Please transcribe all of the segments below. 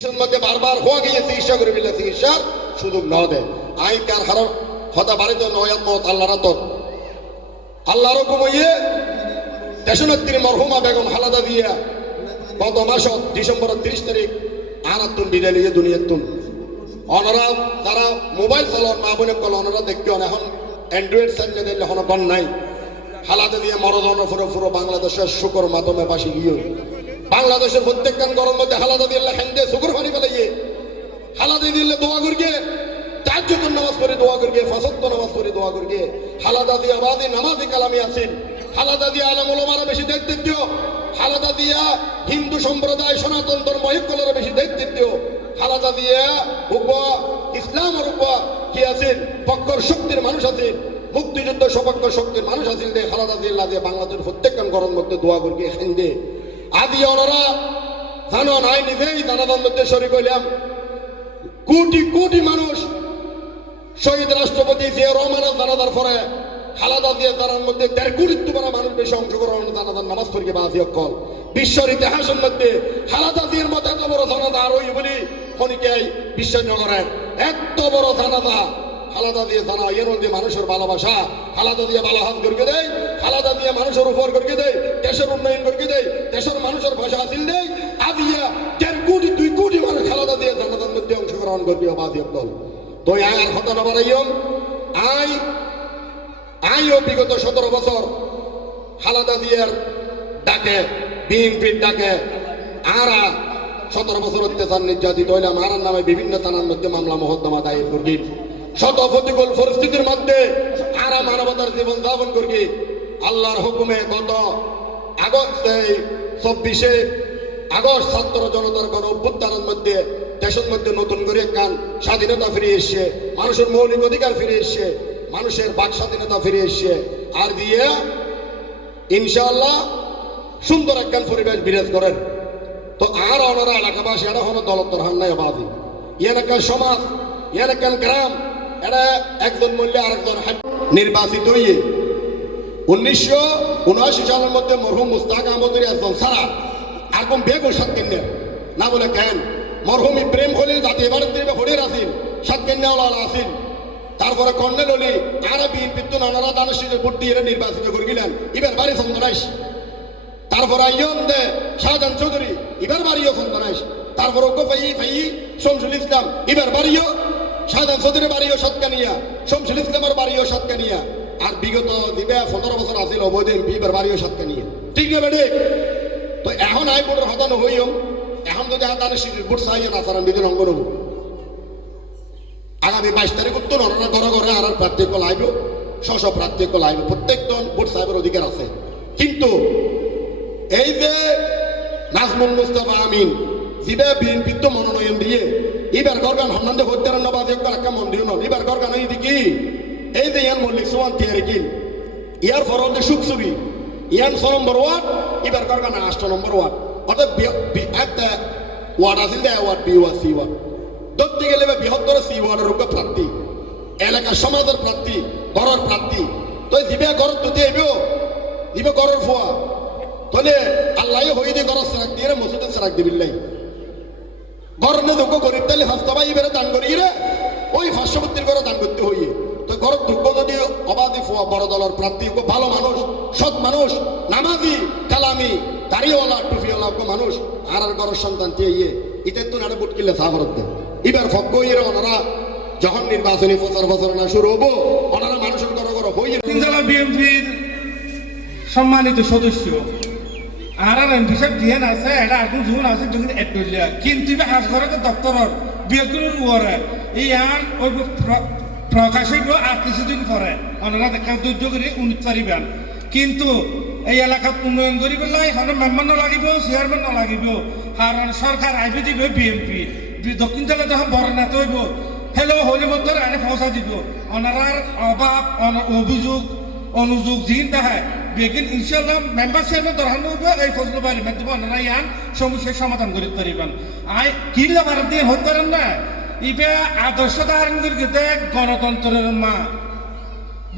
মধ্যে বারবার হওয়া গিয়ে চিকিৎসা করে মিলে চিকিৎসার সুযোগ ন দেয় আই কার হার হতা বাড়িতে নয়াত মত আল্লাহর তো আল্লাহর কমইয়ে দেশনেত্রী মরহুমা বেগম খালেদা জিয়া গত মাসত ডিসেম্বর 30 তারিখ আনাতুন বিদায় নিয়ে দুনিয়াতুন অনরা যারা মোবাইল চালন মা বোনে কল অনরা দেখতে এখন অ্যান্ড্রয়েড চালিয়ে দিলে এখন বন নাই খালেদা জিয়া মরজনের পুরো বাংলাদেশের শুকর মাধ্যমে বাসি গিয়ে বাংলাদেশের প্রত্যেকখান গরম মধ্যে খালেদা দিল্লা খাইতে শুকুর পানি ফেলাইয়ে খালেদা দিল্লে দোয়া করিয়ে তাজ্জুদের নামাজ পড়ে দোয়া করিয়ে ফাসত্ব নামাজ পড়ে দোয়া করিয়ে খালেদা দিয়া বাদী নামাজি কালামি আছেন খালেদা দিয়া আলম ওলামারা বেশি দায়িত্ব দিও খালেদা দিয়া হিন্দু সম্প্রদায় সনাতন ধর্ম ঐক্যের বেশি দায়িত্ব দিও খালেদা দিয়া উপা ইসলামের উপা কি আছেন পক্ষর শক্তির মানুষ আছেন মুক্তিযুদ্ধ সপক্ষ শক্তির মানুষ আছেন দে খালেদা দিল্লা দিয়ে বাংলাদেশের প্রত্যেকখান গরম মধ্যে দোয়া করিয়ে খাইন্দে আদি ওনারা জানো নাই নিজেই জানাজার মধ্যে শরীক হইলাম কোটি কোটি মানুষ শহীদ রাষ্ট্রপতি জিয়া রহমানের জানাজার পরে খালেদা জিয়া জানার মধ্যে 1.5 কোটি মানুষ বেশি অংশগ্রহণ জানাজার নামাজ পড়িয়ে বাজি অকল বিশ্বর ইতিহাসের মধ্যে খালেদা জিয়ার মতো এত বড় জানাজা আর ওই বলি খনিকাই বিশ্বনগরের এত বড় জানাজা খালেদা দিয়ে জানা এর মধ্যে মানুষের ভালোবাসা খালেদা দিয়ে ভালো হাত করিয়ে দেয় খালেদা দিয়ে মানুষের উপর করিয়ে দেয় দেশের উন্নয়ন করিয়ে দেয় দেশের মানুষের ভাষা হাসিল দেয় আদিয়া 1.5 কোটি 2 কোটি মানুষ খালেদা দিয়ে জানাজার মধ্যে অংশগ্রহণ করিয়ে বাজি অকল তো আর হতা না বাড়াইম আইও বিগত 17 বছর খালেদা জিয়ার ডাকে বিএনপির ডাকে আরা 17 বছর অত্যাচার নির্যাতিত হইলাম আর নামে বিভিন্ন থানার মধ্যে মামলা মোকদ্দমা দায়ের করি শত প্রতিকূল পরিস্থিতির মধ্যে আরা মানবতার জীবন যাপন করি আল্লাহর হুকুমে গত আগস্ট 24 আগস্ট ছাত্র জনতার গণ অভ্যুত্থানের মধ্যে দেশের মধ্যে নতুন করে কান স্বাধীনতা ফিরে এসছে মানুষের মৌলিক অধিকার ফিরে এসছে মানুষের বাক স্বাধীনতা ফিরে এসছে আর দিয়ে ইনশাআল্লাহ সুন্দর একখান পরিবেশ বিরাজ করেন তো আর ওনারা এলাকাবাসী এটা হলো দলতর হান নাই বাদি এলাকার সমাজ এলাকার গ্রাম এটা একজন মূল্যে আরেকজন নির্বাচিত হইয়ে 1979 সালের মধ্যে মরহুম মুস্তাক আহমদের একজন সারা আর কোন বেগও সাত কেন্দ্রের না বলে কেন মরহুম ইব্রাহিম খলিল জাতীয় ভারত হরির আসিন সাত কেন্দ্রওয়ালা আসিন তারপরে কর্নেল অলি আর বিএনপির নানারা দানশীলের ভোট দিয়ে নির্বাচিত করে গেলেন এবার বাড়ি সন্তানাইশ তারপরে আইয়ন দে শাহজাহান চৌধুরী এবার বাড়িও সন্তানাইশ তারপরে ফাই শমসুল ইসলাম এবার বাড়িও শাহজাহান চৌধুরী বাড়িও সাতকানিয়া শমসুল ইসলামের বাড়িও সাতকানিয়া আর বিগত দিবে 15 বছর আসিল অবৈধ এমপি এবার বাড়িও সাতকানিয়া ঠিক না বেড়ে তো এখন আই ভোটের হতানো হইও এখন যদি দানশীলের ভোট চাই না সারান বিধি অঙ্গ নেব আগামী 22 তারিখ উত্তর ওনারা ঘরে ঘরে আর প্রার্থী লাইব প্রার্থী লাইব প্রত্যেকজন ভোট সাহেবের অধিকার আছে কিন্তু এই যে নাজমুল মুস্তাফা আমিন জিবে বিএনপি তো মনোনয়ন দিয়ে এবার গরগান হান্নান্দে হত্যা নবাজ একটা মন্দির নন এবার গরগান এই দিকে এই যে ইয়ান মল্লিক সোয়ান তিয়ারে কি ইয়ার ফরন্দে সুখসুবি ইয়ান 6 নম্বর ওয়ার্ড এবার গরগান 8 নম্বর ওয়ার্ড অর্থাৎ একটা ওয়ার্ড আছিল দে word B word C word ধরতে গেলে বৃহত্তর সি ওয়ার্ডের উপর প্রার্থী এলাকার সমাজের প্রার্থী ঘরের প্রার্থী তো দিবে ঘর তো দিবে ঘরের ফোয়া তাহলে আল্লাহ হয়ে দিয়ে ঘর সারাক দিয়ে মসজিদে সারাক দিবিল্লাই ঘর না দুঃখ গরিব তাহলে হাস্তাবাই এবারে দান করি রে ওই পার্শ্ববর্তীর ঘরে দান করতে হইয়ে তো ঘরের দুঃখ যদি অবাধি ফোয়া বড় দলের প্রার্থী খুব ভালো মানুষ সৎ মানুষ নামাজি কালামি দাড়িওয়ালা টুপিওয়ালা মানুষ আর ঘরের সন্তান দিয়ে ইতে তো নাড়ে বুট কিনলে সাফরত দেয় এবার ফক্ক ইয়ে ওনারা যখন নির্বাচনী প্রচার না শুরু হবো ওনারা মানুষের ঘর ঘর হইয়ে জেলা বিএনপির সম্মানিত সদস্য আর এমপি সাহেব দিয়েন আছে এটা এখন জুন আছে যখন এড করলিয়া কিন্তু হাজ ঘরে দপ্তরের বিয়েগুলোর ওরে এই আন ওই প্রকাশিত আর কিছুদিন পরে ওনারা দেখা ধৈর্য করে উন্নত পারিবেন কিন্তু এই এলাকাত উন্নয়ন করি পেলাই এখন মেম্বার নালাগিব চেয়ারম্যান নালাগিব কারণ সরকার আইবি দিব বিএনপি দক্ষিণ জেলা যখন বড় নেতা হইব হেলো হলি মধ্যে আনে পৌঁছা দিব ওনারার অভাব অভিযোগ অনুযোগ যিন দেখায় বেগিন ইনশাল্লাহ মেম্বার চেয়ারম্যান দরকার হইব এই ফজল বাড়ি মাধ্যম ওনারা ইয়ান সমস্যার সমাধান করে পারিবেন আই কিনলে ভারত দিয়ে হতে পারেন না ইবে আদর্শ ধারণ করিতে গণতন্ত্রের মা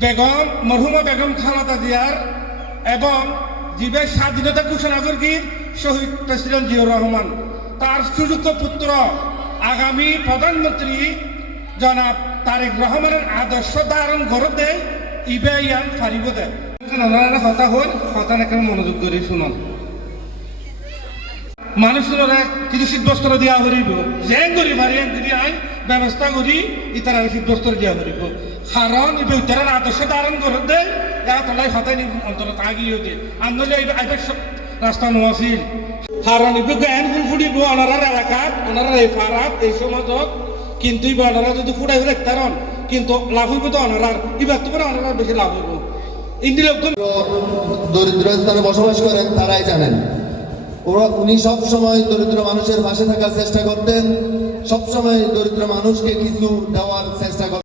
বেগম মরহুমা বেগম খালেদা জিয়ার এবং যিবে স্বাধীনতা ঘোষণা করি শহীদ প্রেসিডেন্ট জিয়াউর রহমান তার সুযোগ্য পুত্র আগামী প্রধানমন্ত্রী জনাব তারেক রহমানের আদর্শ ধারণ করতে ইবে ইয়ান ফারিব দেয় কথা হল কথা এখানে মনোযোগ করে শুনুন মানুষের কিছু শীতবস্ত্র দেওয়া করিব যেন করি পারি যদি আইন ব্যবস্থা করি ইতারা শীতবস্ত্র দেওয়া করিব কারণ ইবে উত্তরের আদর্শ ধারণ করতে তলাই হতাই অন্তত আগিয়ে দে আন্দোলন আইবে রাস্তা নোয়াছিল কারণ ইবে জ্ঞান ফুল ফুটিব অনারার এলাকাত অনারার এই ফারাত এই সমাজত কিন্তু ইবে অনারা যদি ফুটাই ফেলে তারন কিন্তু লাভ হইব তো অনারার ইবার তো করে অনারার বেশি লাভ হইব ইন্দি লোক দরিদ্র স্থানে বসবাস করেন তারাই জানেন উনি সব সময় দরিদ্র মানুষের পাশে থাকার চেষ্টা করতেন সব সময় দরিদ্র মানুষকে কিছু দেওয়ার চেষ্টা করতেন